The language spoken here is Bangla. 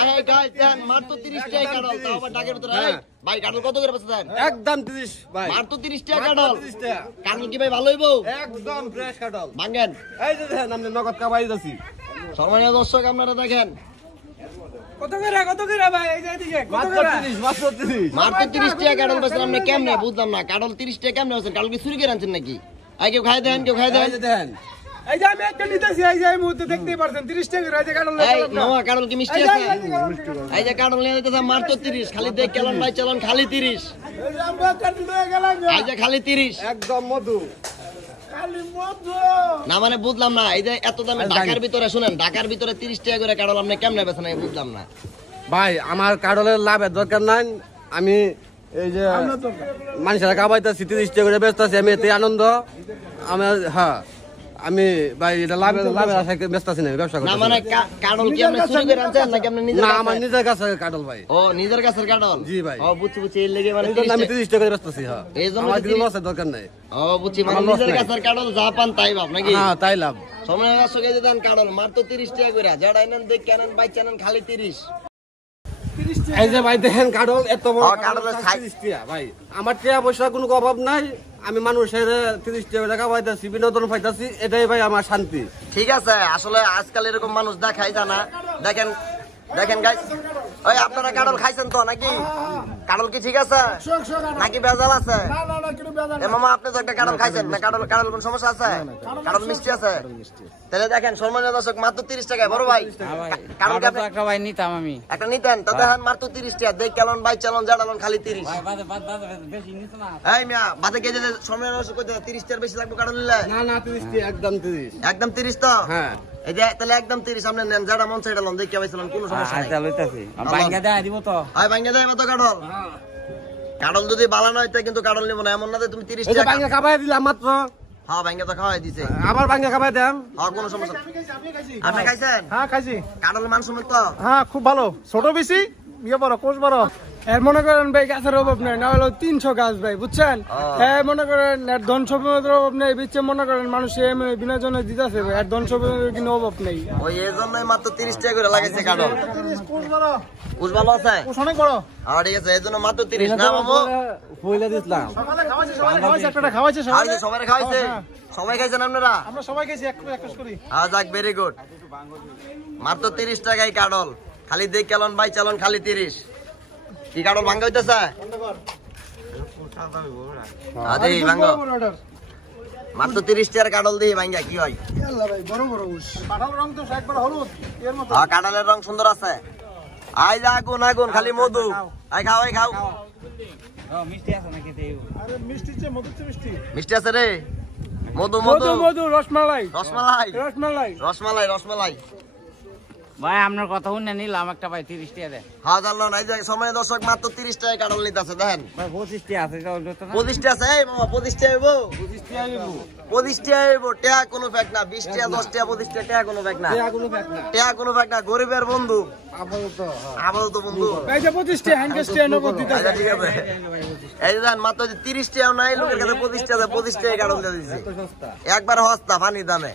আরে গাইস দেন মাত্র 30 টাকা কাটল তাও আবার ডাকের ভিতরে ভাই কাটল কত করে বেচা দেন একদম 30 ভাই মাত্র 30 টাকা কাটল কাটল কি ভাই ভালো হইবো একদম ফ্রেশ কাটল ভাঙেন এই যে দেখেন আমরা নগদ কাবাই যাচ্ছি সম্মানীয় দর্শক আপনারা দেখেন কত করে ভাই এই যে এদিকে কত মাত্র করে 30 মাত্র 30 মাত্র 30 টাকা কাটল বেচেন আপনি কেমনে বুঝলাম না কাটল 30 টাকা কেমনে বেচেন কাটল কি চুরি করে আনছেন নাকি আই কেউ খাই দেন কেউ খাই দেন এই যে দেখেন এই যে আমি একটা নিতেছি এই যে এই মুহূর্তে দেখতেই পারছেন 30 টাকা করে এই যে কাটল এই মামা কাটল কি মিষ্টি আছে এই যে কাটল নিয়ে দিতেছে মাত্র 30 খালি দেখ কেলন ভাই চলন খালি 30 এই যে আমরা কাটল হয়ে গেলাম এই যে খালি 30 একদম মধু খালি মধু না মানে বুঝলাম না এই যে এত দামে ঢাকার ভিতরে শুনেন ঢাকার ভিতরে 30 টাকা করে কাটল আপনি কেমনে বেচেন আমি বুঝলাম না ভাই আমার কাটলের লাভের দরকার নাই আমি এই যে মানুষেরা কাবাইতেছি 30 টাকা করে বেচতেছি আমি এতে আনন্দ আমার হ্যাঁ আমি ভাই এটা লাভের আশায় বেচতেছি না ব্যবসা না করতেছি মানে কাটল কি আপনি চুরি করে আনছেন নাকি আপনি নিজের না কাছে? আমার নিজের কাছে কাটল ভাই ও নিজের কাছের কাটল জি ভাই। ও বুঝছি এর লেগে মানে এই জন্য 30 আমি টাকা- 30 টাকা করে বেচতেছি হ্যাঁ এই জন্য আমার যে কিছু 30 লসের দরকার নাই ও বুঝছি মানে আমার loss নিজের নাই। কাছের কাটল যা পান তাই ভাব নাকি হ্যাঁ তাই লাভ সম্মানীয় দর্শক এই যে দেন কাটল মাত্র 30 টাকা করে যেটা নেন দেখ কেনেন বাই চানেন খালি 30 এই যে ভাই দেখেন কাটল এত বড় ও, কাটলের size- 30 টাকা ভাই আমার টাকা পয়সা কোনো অভাব নাই আমি মানুষের 30 টাকা পাইতেছি বিনোদন পাইতেছি এটাই ভাই আমার শান্তি ঠিক আছে আসলে আজকাল এরকম মানুষ দেখাই জানা দেখেন দেখেন গাইস ওই আপনারা কাটল খাইছেন তো নাকি কাটল কি ঠিক আছে নাকি বেজাল আছে এ মামা আপনি তো একটা কাটল খাইছেন না কাটল কাটল কোন সমস্যা আছে কাটল মিষ্টি আছে তাহলে দেখেন সম্মানীয় দর্শক মাত্র 30 টাকায় বড় ভাই কাটল কি আপনি একটা ভাই নিতাম আমি একটা নিতেন তো দেখেন মাত্র 30 টাকা দেখ কেলন বাই চালন জাডালন খালি 30 বেশি নিত না এই মিয়া বাদে কে যে সম্মানীয় দর্শক কইতে 30 টাকার বেশি লাগবে কাটল নিলে না না 30 টাকা একদম 30 একদম 30 তো হ্যাঁ এই যে তাহলে একদম 30 সামনে নেন যারা মন চাইডা লন দেখি পাইছিলেন কোনো সমস্যা নাই লইতাছি বাইঙ্গা দেয়া দিব তো আয় ভাঙ্গে দেয় মতো কাটল কাটল যদি বালা নয় তাই কিন্তু কাটল নিব না এমন না যে তুমি 30 এই যে টাকা বাঙ্গা খাবাই দিলাম মাত্র হ্যাঁ ভাঙ্গে তো খাওয়াই দিছে আবার বাঙ্গা খাবাই দেন হ্যাঁ কোনো সমস্যা নাই। আপনি খাইছেন হ্যাঁ খাইছি কাটল মান সময় তো হ্যাঁ খুব ভালো ছোট বেশি ইয়ে বড় কোষ বড় এর মনে করেন ভাই গাছের অভাব নেই না হলো 300 গাছ ভাই বুঝছেন হ্যাঁ মনে করেন এর ধন সম্পদের অভাব নেই বিচ্ছে মনে করেন মানুষ বিনোদনে দিতেছে ভাই এর ধন সম্পদের কিন্তু অভাব নেই ওই এই জন্যই মাত্র 30 টাকা করে লাগাইছে কাটল কোষ বড় বুঝ ভালো আছে কোষ অনেক বড় আর ঠিক আছে এই জন্য মাত্র 30 না মামু হইলা দিলাম সকালে খাওয়াইছে একটা খাওয়াইছে আর কি সবাই খাইছে সবাই খাইছেন আপনারা আমরা সবাই খাইছি এক করি যাক ভেরি গুড মাত্র 30 টাকায় কাটল খালি দেখ কেলন বাই চালন খালি 30 কি কাটল ভাঙ্গা হইতেছে আদি ভাঙ্গ মাত্র 30 টাকার কাটল দিয়ে ভাঙ্গা কি হয় ভাই বড় বড় পাঠাল রং তো একবার হলুদ এর মতো কাঁঠালের রং সুন্দর আছে আই যা আগুন আগুন খালি মধু আই খাও মিষ্টি আছে নাকি আরে মিষ্টি চেয়ে মধুর চেয়ে মিষ্টি মিষ্টি আছে রে মধু মধু মধু মধু রসমালাই রসমালাই রসমালাই রসমালাই রসমালাই ভাই আপনার কথা শুনে নিলাম একটা ভাই 30 টাকা দেন হ্যাঁ জানলো না এই যে সময় দর্শক মাত্র 30 টাকায় কাটল নিতেছে দেখেন ভাই 25 টাকা আছে এটা হলো তো না 25 টাকা আছে এই মামা 25 টাকা হইবো 25 টাকা হইবো টাকা কোনো ফ্যাক্ট না 20 টাকা 10 টাকা 25 টাকা টাকা কোনো ফ্যাক্ট না টাকা কোনো ফ্যাক্ট না গরিবের বন্ধু আপাতত বন্ধু এই যে 25 টাকা হ্যান্ডকেস টাকা নগদ দিতে আচ্ছা ঠিক আছে এই যে জান মাত্র 30 টাকা নাই লোকের কাছে 25 টাকা 25 টাকা কাটল দিয়ে দিছে একবার হস্তা পানি দামে